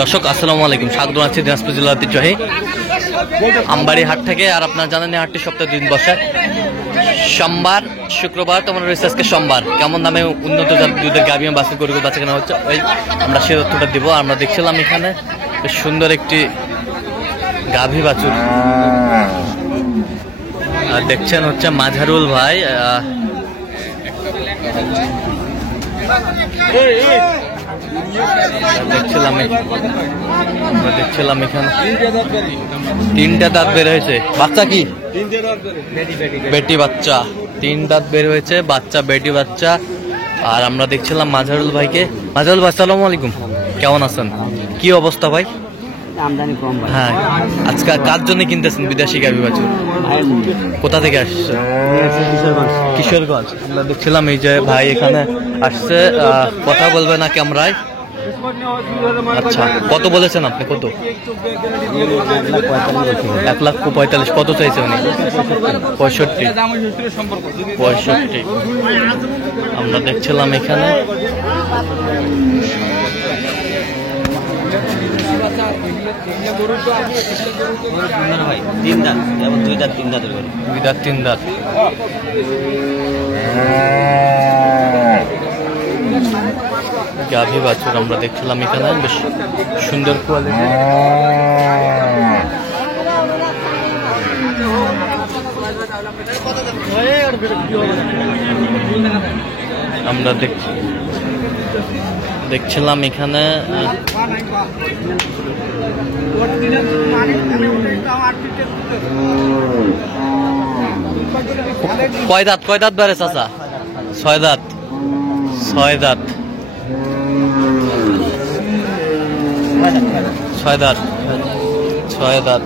দর্শক আসসালামু আলাইকুম, স্বাগত জানাচ্ছি দিনাজপুর জেলার ঐতিহ্যবাহী আমবাড়ি হাট থেকে। আর আপনারা জানেন এই হাটটি সপ্তাহে 2 দিন বসে, সোমবার শুক্রবার। তো মনে রয়েছে আজকে সোমবার। কেমন দামে উন্নত দুধের গাভী বাছুর গরু বাচ্চা কেনা হচ্ছে, ওই আমরা সে তথ্যটা দিব। আমরা দেখছিলাম এখানে বেশ সুন্দর একটি গাভী বাছুর, আর দেখছেন হচ্ছে মাঝারুল ভাই। দেখছিলাম এখানে 3টা দাঁত বের হয়েছে। বাচ্চা কি বেটি বাচ্চা, 3 দাঁত বের হয়েছে বাচ্চা, বেটি বাচ্চা। আর আমরা দেখছিলাম মাঝারুল ভাইকে। মাঝারুল ভাই আসসালামু আলাইকুম, কেমন আছেন? কি অবস্থা ভাই? আমদানি কম। হ্যাঁ, আজকে কার জন্য কিনতেছেন বিদেশি গাভী বাছুর? কোথা থেকে আসছে? কিশোরগঞ্জ। আমরা দেখছিলাম এই যে ভাই এখানে আসছে, কথা বলবে না ক্যামেরায়। আচ্ছা, কত বলেছেন আপনি? কত? 1,45,000। কত চাইছে উনি? 65। আমরা দেখছিলাম এখানে তিন দাঁত, যেমন 2 দাঁত 3 দাঁতের করে। 2 দাঁত 3 দাঁত গাভী বাছুর আমরা দেখছিলাম এখানে, বেশ সুন্দর কোয়ালিটি। আমরা দেখছিলাম এখানে কয় দাঁত বেড়ে চাচা? 6 দাঁত। 6 দাঁত। 6 দাঁত।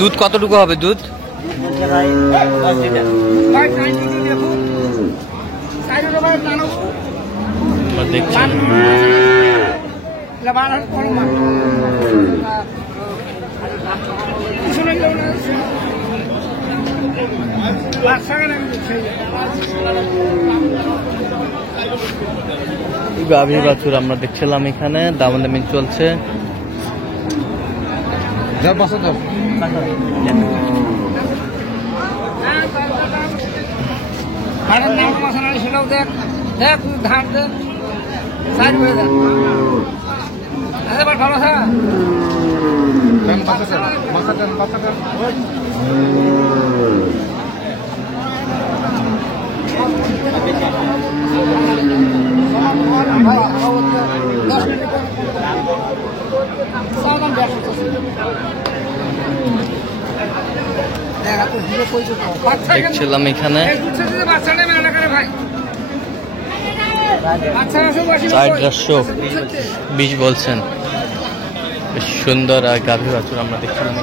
দুধ কতটুকু হবে? দুধ দেখছি গাভী বাছুর আমরা দেখছিলাম এখানে, দামাদামি চলছে। দেখছিলাম এখানে 420 বলছেন। বেশ সুন্দর আর গাভী বাছুর আমরা দেখছিলাম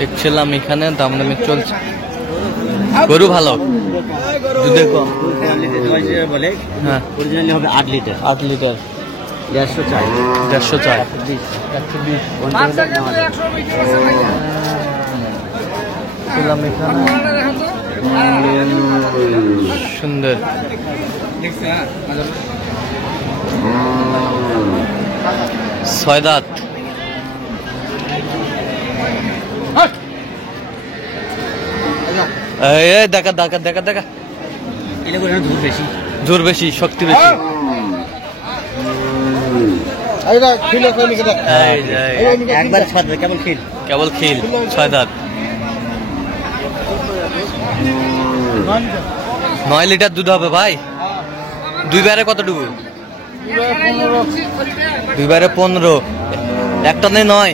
দেখছিলাম এখানে দামাদামি চলছে। গরু ভালো, দুধে কম বলে। হ্যাঁ, অরিজিনালি হবে 8 লিটার। 8 লিটার। 150 চাই। 150 চাই। 120। সুন্দর। 6 দাঁত। দেখা দেখা দেখা দেখা এটা করে দুধ বেশি। জোর বেশি, শক্তি বেশি। এই যে, একবার ছাড়বে কেমন খিল। কেবল খিল, 6 দাঁত। 9 লিটার দুধ হবে ভাই। 2 বারে কতটুকু? 2 বারে 15। একটা নেই 9,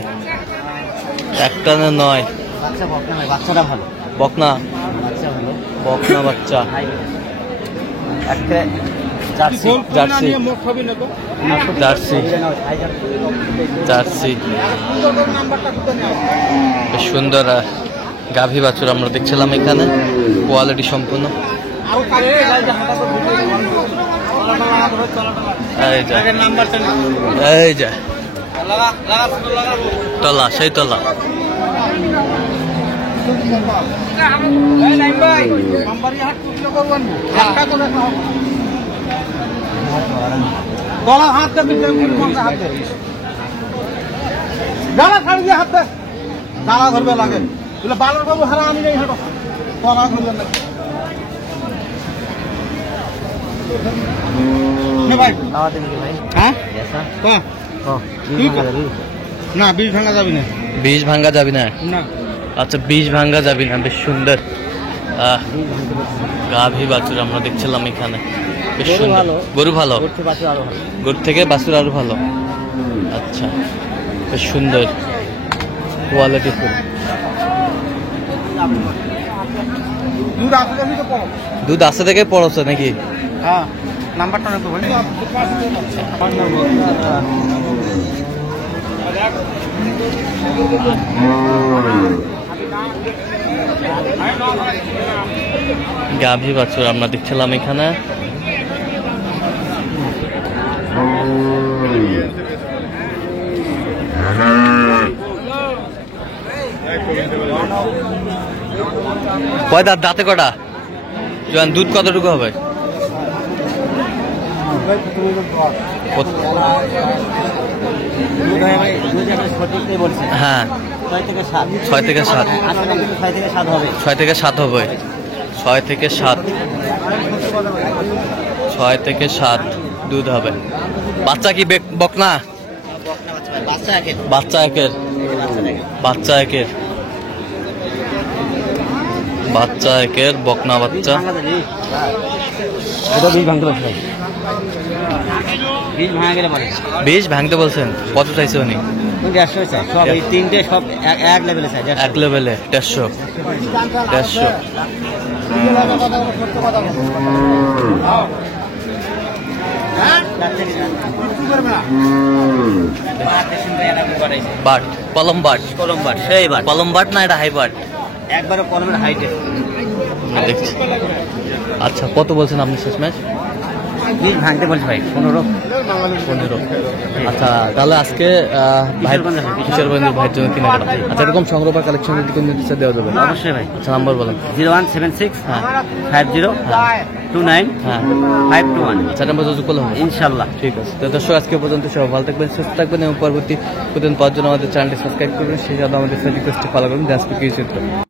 একটা নেই 9। বাচ্চা বকনা ভাই, বাচ্চাটা ভালো। বকনা, বাচ্চা ভালো। বকনা বাচ্চা। একটা জার্সি। Jersey, jersey, jersey. বেশ সুন্দর গাভী বাছুর আমরা দেখছিলাম এখানে, কোয়ালিটি সম্পূর্ণ। এই যে, এই যে তলা, সেই তলা। দানা ধরবে লাগে বালর বাবু হারা আমি নেই হাঁটো তলা ধরবেন না ভাই। হ্যাঁ না, বীজ ভাঙা যাবে না। বীজ ভাঙ্গা যাবি না? না, আচ্ছা, বীজ ভাঙ্গা যাবি না। বেশ সুন্দর গাভী বাছুর আমরা দেখছিলাম এখানে। বেশ সুন্দর। গরু ভালো, গরু থেকে বাছুর আরো ভালো। আচ্ছা, বেশ সুন্দর কোয়ালিটি ফুল। দুধ আছে দেখি তো কম। দুধ আছে থেকে পড়ছে নাকি? হ্যাঁ, নাম্বারটা নেবো ভাই। গাভী বাছুর আমরা দেখছিলাম এখানে। কয় দাঁত? দাঁতে কটা? জোয়ান, দুধ কতটুকু হবে? হ্যাঁ, 6 থেকে 7। 6 থেকে 7। 6 থেকে 7 হবে। 6 থেকে 7 হবে। 6 থেকে 7, 6 থেকে 7 দুধ হবে। বাচ্চা কি বকনা? বাচ্চা একের। বাচ্চা একের, বাচ্চা একের, বাচ্চা একের বকনা বাচ্চা। এটা বীজ ভাঙতে বলছে। বীজ ভাঙা গেলে মানে বীজ ভাঙতে বলছেন? কত চাইছে উনি? 150 চাই সব, এই তিনটে সব এক লেভেলে চাই। এক লেভেলে 150, 150। বাট, কলম বাট, কলম বাট, সেই বাট। কলম বাট না এটা হাই বাট? একবারে কলমের হাইটে দেখছি। আচ্ছা, কত বলছেন আপনি শেষ ম্যাচ? বীজ ভাঙতে বলছে ভাই 15। 15। আচ্ছা, তাহলে আজকে কিশোরগঞ্জের ভাইয়ের জন্য কেনাকাটা। আচ্ছা, এরকম সংগ্রহ বা কালেকশন দেওয়া যাবে? অবশ্যই ভাই। আচ্ছা, নাম্বার বলেন। 0176 হ্যাঁ, 50 29 হ্যাঁ। 521। আচ্ছা, নাম্বার যোগাযোগ করলে হবে ইনশাল্লাহ। ঠিক আছে। তো দর্শক, আজকে পর্যন্ত সবাই ভালো থাকবেন, সুস্থ থাকবেন এবং পরবর্তী প্রতিদিন পাওয়ার জন্য আমাদের চ্যানেলটি সাবস্ক্রাইব করবেন। সেই সাথে আমাদের রিকোয়েস্টটি ফলো করবেন।